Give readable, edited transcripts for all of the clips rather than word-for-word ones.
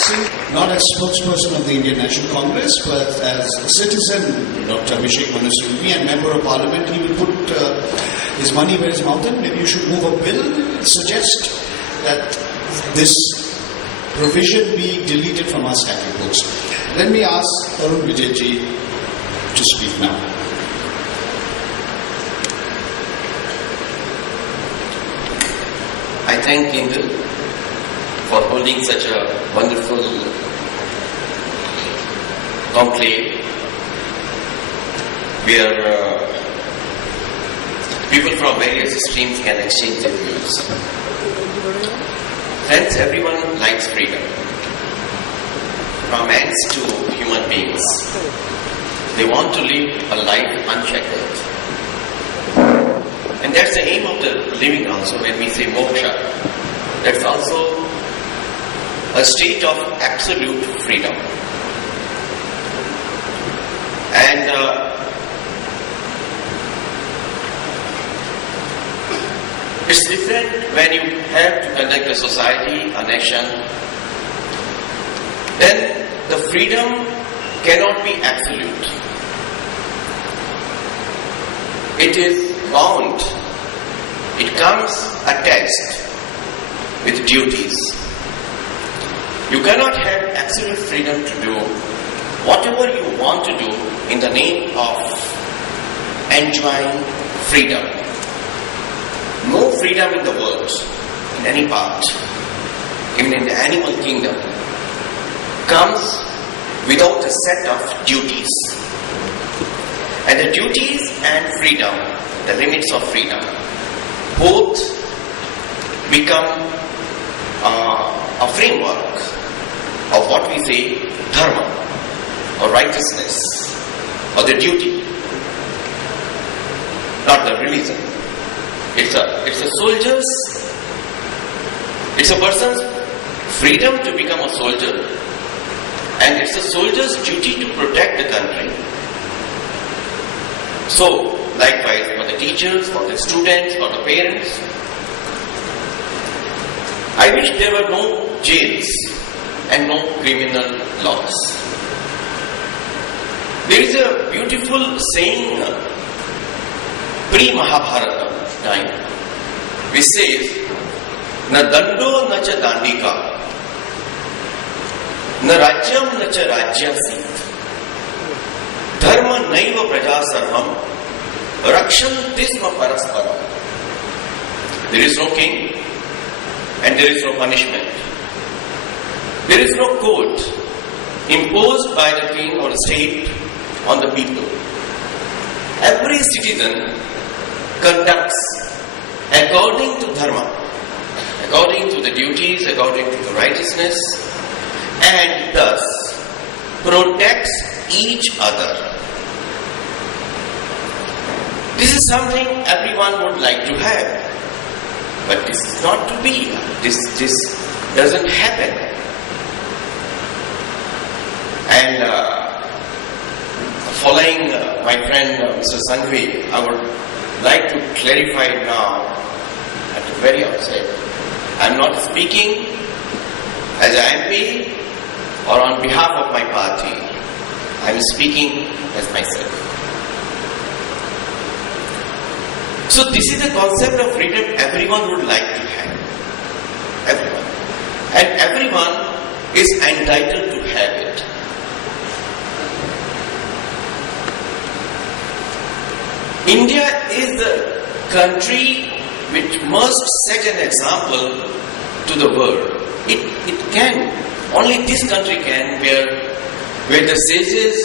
Excellency, not as spokesperson of the Indian National Congress, but as a citizen, Dr. Abhishek Manu Singhvi, and Member of Parliament, he will put his money where his mouth is. Maybe you should move a bill, suggest that this provision be deleted from our statute books. Let me ask Arun Vijayji to speak now. I thank Kendall for holding such a wonderful conclave where people from various streams can exchange their views. Friends, everyone likes freedom. From ants to human beings, they want to live a life unshackled. And that's the aim of the living also when we say moksha. That's also a state of absolute freedom. And it's different when you have to conduct a society, a nation. Then the freedom cannot be absolute. It is bound. It comes attached with duties. You cannot have absolute freedom to do whatever you want to do in the name of enjoying freedom. No freedom in the world, in any part, even in the animal kingdom, comes without a set of duties. And the duties and freedom, the limits of freedom, both become a framework of what we say dharma, or righteousness, or the duty, not the religion. It's a soldier's, it's a person's freedom to become a soldier, and it's a soldier's duty to protect the country. So, likewise for the teachers, for the students, for the parents, I wish there were no jails and no criminal laws. There is a beautiful saying pre-Mahabharata time, which says, "Na dando na cha dandika, na rajyam na cha rajyasit, dharma naiva praja sarvam, rakshantisma parasparam." There is no king and there is no punishment. There is no code imposed by the king or the state on the people. Every citizen conducts according to dharma, according to the duties, according to the righteousness, and thus protects each other. This is something everyone would like to have, but this is not to be. This doesn't happen. And following my friend Mr. Sanghvi, I would like to clarify now at the very outset. I am not speaking as an MP or on behalf of my party. I am speaking as myself. So this is the concept of freedom everyone would like to have. Everyone. And everyone is entitled to have it. India is the country which must set an example to the world. It can. Only this country can, where the sages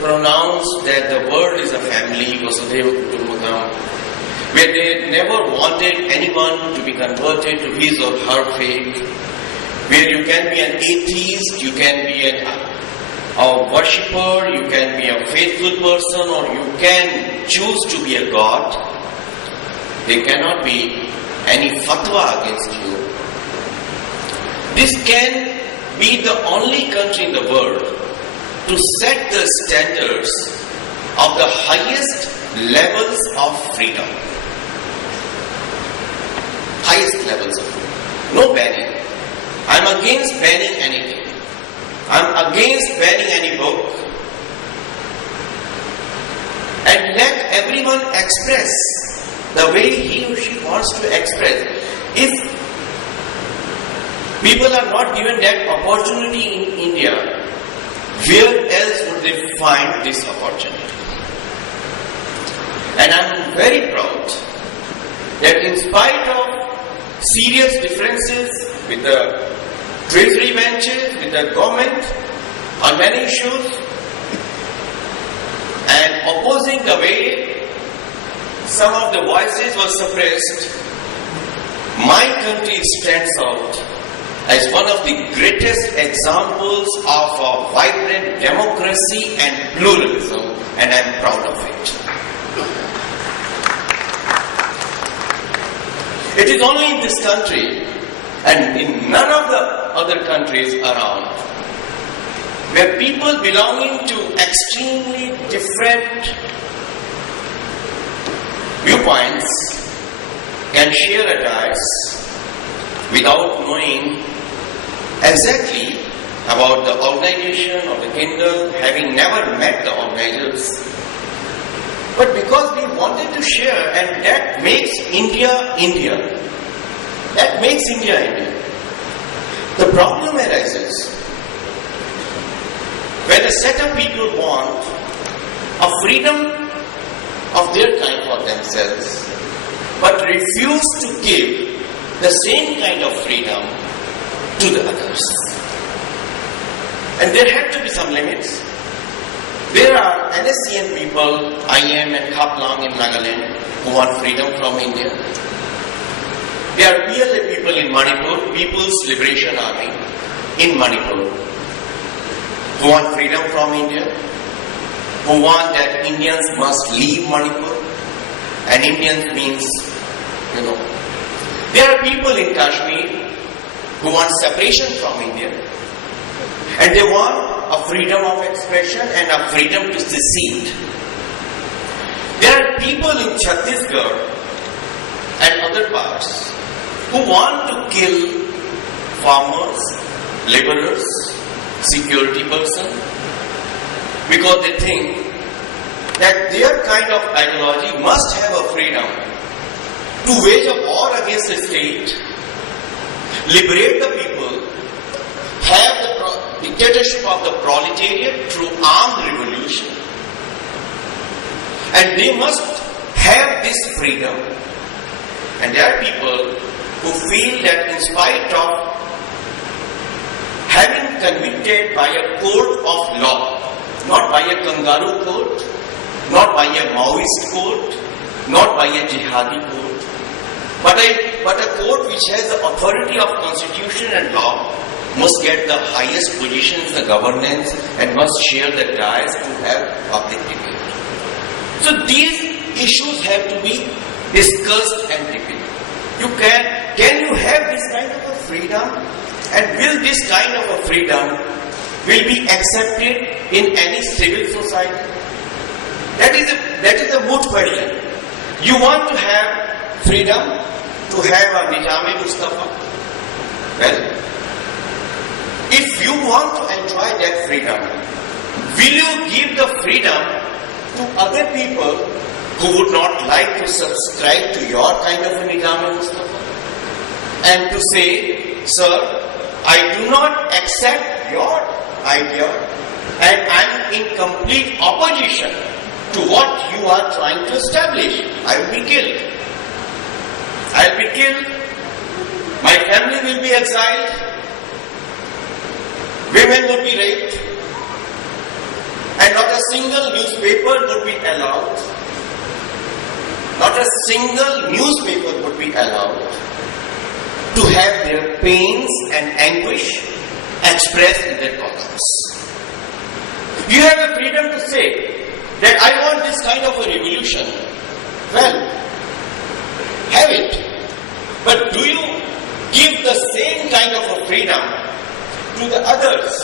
pronounce that the world is a family, Vasudhaiva Kutumbakam, where they never wanted anyone to be converted to his or her faith, where you can be an atheist, you can be a worshipper, you can be a faithful person, or you can choose to be a god. There cannot be any fatwa against you. This can be the only country in the world to set the standards of the highest levels of freedom. Highest levels of freedom. No banning. I am against banning anything. express the way he or she wants to express. If people are not given that opportunity in India, where else would they find this opportunity? And I'm very proud that in spite of serious differences with the treasury benches, with the government on many issues, and opposing the way some of the voices were suppressed, my country stands out as one of the greatest examples of a vibrant democracy and pluralism, and I'm proud of it. It is only in this country and in none of the other countries around where people belonging to extremely different viewpoints can share a dais without knowing exactly about the organization of the kingdom, having never met the organizers. But because we wanted to share, and that makes India, India. That makes India, India. The problem arises when a set of people want a freedom of their kind for themselves, but refuse to give the same kind of freedom to the others. And there had to be some limits. There are NSCN people, IM and Khaplang in Nagaland, who want freedom from India. There are PLA people in Manipur, People's Liberation Army in Manipur, who want freedom from India, who want that Indians must leave Manipur, and Indians means, There are people in Kashmir who want separation from India, and they want a freedom of expression and a freedom to secede. There are people in Chhattisgarh and other parts who want to kill farmers, laborers, security persons, because they think that their kind of ideology must have a freedom to wage a war against the state, liberate the people, have the dictatorship of the proletariat through armed revolution. And they must have this freedom. And there are people who feel that in spite of having convicted by a court of law, not by a kangaroo court, not by a Maoist court, not by a jihadi court, but a court which has the authority of constitution and law, must get the highest position in the governance and must share the dais to have public debate. So these issues have to be discussed and debated. Can you have this kind of a freedom? And will this kind of a freedom will be accepted in any civil society? That is a moot question. You want to have freedom to have a Nizam Mustafa? Well, if you want to enjoy that freedom, will you give the freedom to other people who would not like to subscribe to your kind of a Nizam Mustafa? And to say, sir, I do not accept your idea and I am in complete opposition to what you are trying to establish. I will be killed. I will be killed. My family will be exiled. Women would be raped, and not a single newspaper would be allowed. Not a single newspaper would be allowed to have their pains and anguish expressed in their columns. You have the freedom to say that I want this kind of a revolution. Well, have it. But do you give the same kind of a freedom to the others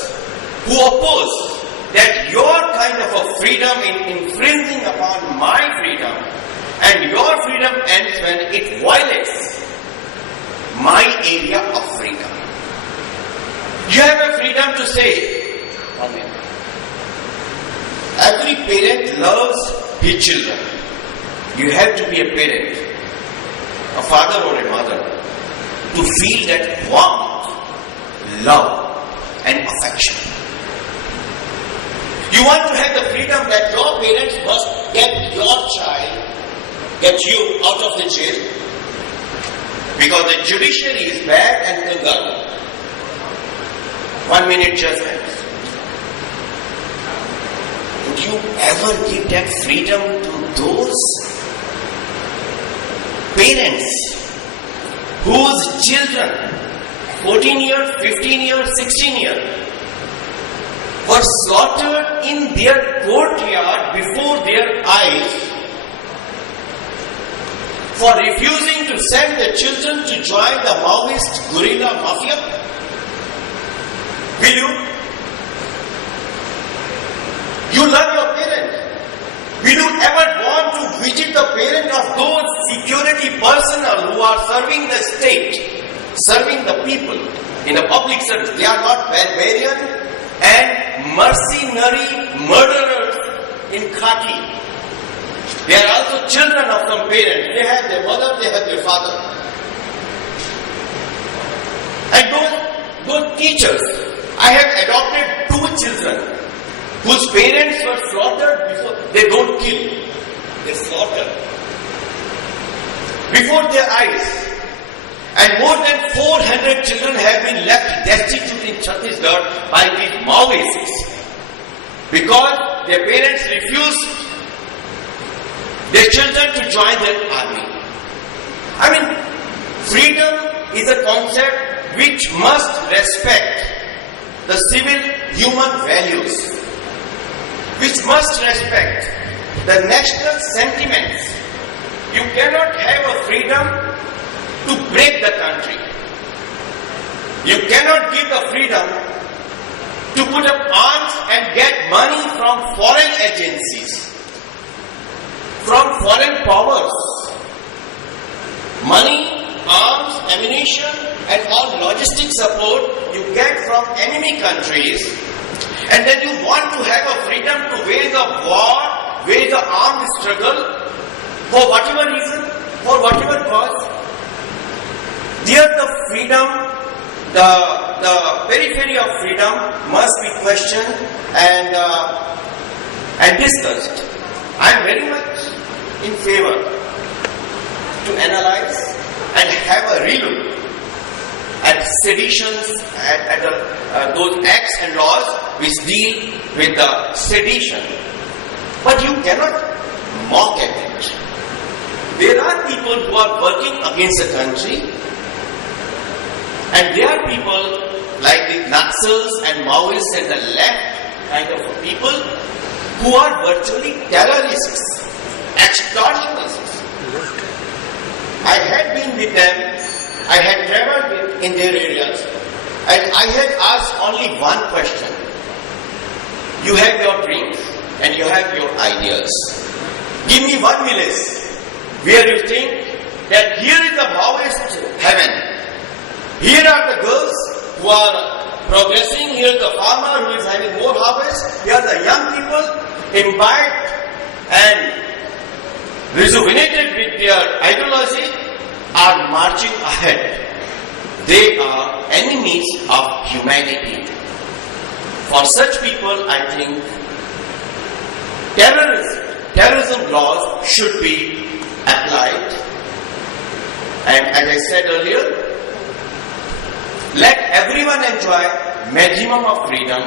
who oppose that your kind of a freedom in infringing upon my freedom, and your freedom ends when it violates my area of freedom? You have a freedom to say, every parent loves his children. you have to be a parent, a father or a mother, to feel that warmth, love and affection. You want to have the freedom that your parents must get your child, get you out of the jail, because the judiciary is bad and kangaroo. 1 minute judgment. Would you ever give that freedom to those parents whose children, 14 years, 15 years, 16 years, were slaughtered in their courtyard before their eyes for refusing to send the children to join the Maoist guerrilla mafia? Will you? You love your parents. Will you ever want to visit the parent of those security personnel who are serving the state, serving the people in the public service? They are not barbarian and mercenary murderers in khaki. They are also children of some parents. They have their mother, they have their father. And those teachers, I have adopted 2 children whose parents were slaughtered before. They don't kill, they slaughter before their eyes. And more than 400 children have been left destitute in Chhattisgarh by these Maoists because their parents refused their children to join their army. I mean, freedom is a concept which must respect the civil human values, which must respect the national sentiments. You cannot have a freedom to break the country. You cannot give the freedom to put up arms and get money from foreign agencies, from foreign powers. Money, arms, ammunition and all logistic support you get from enemy countries, and then you want to have a freedom to wage a war, wage an armed struggle for whatever reason, for whatever cause. There the freedom, the periphery of freedom must be questioned and discussed. I am very much in favor to analyze and have a relook at seditions, at those acts and laws which deal with the sedition. But you cannot mock at it. There are people who are working against the country, and there are people like the Naxals and Maoists and the left kind of people who are virtually terrorists, extortionists. I had been with them, I had traveled in their areas, and I had asked only one question. You have your dreams and you have your ideas. Give me one village where you think that here is the Maoist heaven. Here are the girls who are progressing. Here is the farmer who is having more harvest. Here are the young people imbibed and rejuvenated with their ideology are marching ahead. They are enemies of humanity. For such people, I think terrorism laws should be applied. And as I said earlier, let everyone enjoy maximum of freedom,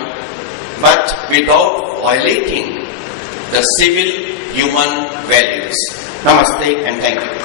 but without violating the civil human values. Namaste and thank you.